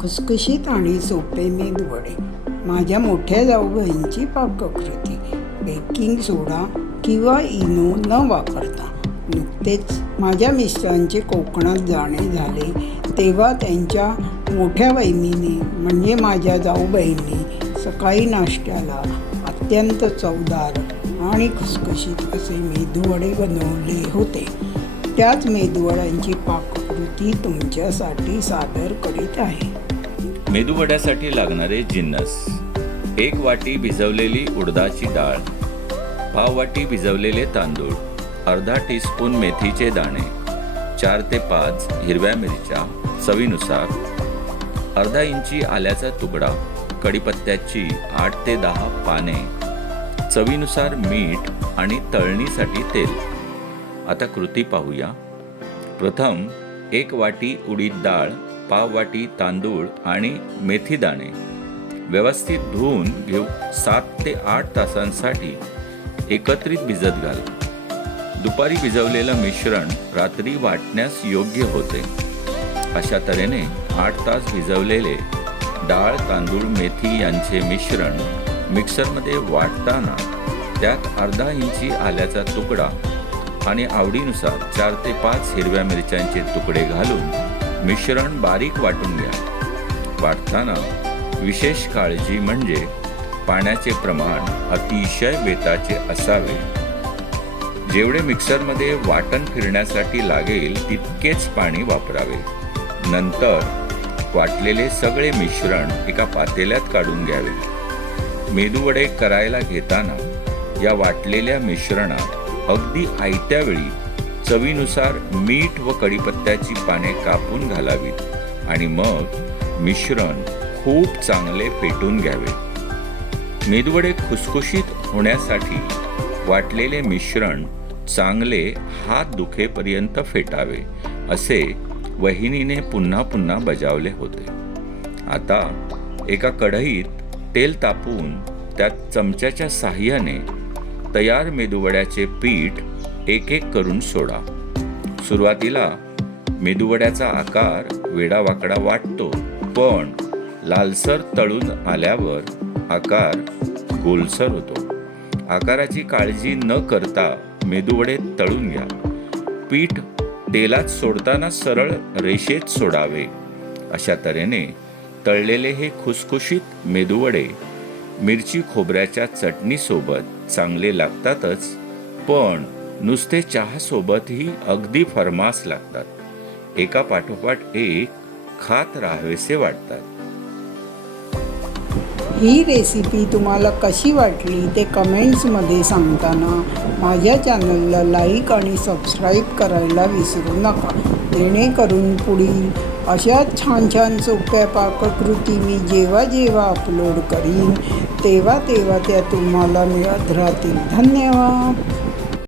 खुसखुशीत आणि सोपे मेदूवडे. माझ्या मोठ्या जाऊबाईंची पाककृती. बेकिंग सोडा किंवा इनो न वापरता. नुकतेच माझ्या मिस्टरांचे कोकणात जाणे झाले तेव्हा त्यांच्या मोठ्या वहिनीने म्हणजे माझ्या जाऊबाईंनी सकाळी नाश्त्याला अत्यंत चवदार आणि खुसखुशीत असे मेदूवडे बनवले होते. त्याच मेदूवड्यांची पाककृती तुमच्यासाठी सादर करीत आहे. मेदूवड्यासाठी लागणारे जिन्नस: 1 वाटी भिजवलेली उडदाची डाळ, पाव वाटी भिजवलेले तांदूळ, अर्धा टीस्पून मेथीचे दाणे, 4 ते 5 हिरव्या मिरच्या चवीनुसार, अर्धा इंची आल्याचा तुकडा, कढीपत्त्याची 8 ते 10 पाने, चवीनुसार मीठ आणि तळणीसाठी तेल. आता कृती पाहूया. प्रथम 1 वाटी उडीद डाळ, पाव वाटी तांदूळ आणि मेथी दाणे व्यवस्थित धुवून घेऊ 7 ते 8 तासांसाठी एकत्रित भिजत घाल. दुपारी भिजवलेलं मिश्रण रात्री वाटण्यास योग्य होते. अशा तऱ्हेने 8 तास भिजवलेले डाळ, तांदूळ, मेथी यांचे मिश्रण मिक्सरमध्ये वाटताना त्यात अर्धा इंची आल्याचा तुकडा आणि आवडीनुसार 4 ते 5 हिरव्या मिरच्यांचे तुकडे घालून मिश्रण बारीक वाटून घ्या. वाटताना विशेष काळजी म्हणजे पाण्याचे प्रमाण अतिशय बेताचे असावे. जेवढे मिक्सरमध्ये वाटण फिरण्यासाठी लागेल तितकेच पाणी वापरावे. नंतर वाटलेले सगळे मिश्रण एका पातेल्यात काढून घ्यावे. मेदूवडे करायला घेताना या वाटलेल्या मिश्रणात अगदी आयत्या वेळी चवीनुसार मीठ व कढीपत्त्याची पाने कापून घालावीत आणि मग मिश्रण खूप चांगले फेटून घ्यावे. मेदूवडे खुसखुशीत होण्यासाठी वाटलेले मिश्रण चांगले हात दुखेपर्यंत फेटावे असे वहिनीने पुन्हा पुन्हा बजावले होते. आता एका कढईत तेल तापवून त्यात चमच्याच्या साहाय्याने तयार मेदूवड्याचे पीठ एक एक करून सोडा. सुरुवातीला मेदूवड्याचा आकार वेडावाकडा वाटतो, पण लालसर तळून आल्यावर आकार गोलसर होतो. आकाराची काळजी न करता मेदूवडे तळून घ्या. पीठ तेलात सोडताना सरळ रेषेत सोडावे. अशा तऱ्हेने तळलेले हे खुसखुशीत मेदूवडे मिरची खोबऱ्याच्या चटणीसोबत चांगले लागतातच, पण नुसते चहासोबतही अगदी फर्मास लागतात. एका पाठोपाठ एक खात राहावेसे वाटतात. ही रेसिपी तुम्हाला कशी वाटली ते कमेंट्समध्ये सांगताना माझ्या चॅनलला लाईक आणि सबस्क्राईब करायला विसरू नका, जेणेकरून पुढील अशाच छान छान सोप्या पाककृती मी जेव्हा जेव्हा अपलोड करीन तेव्हा त्या तुम्हाला मिळत राहतील. धन्यवाद.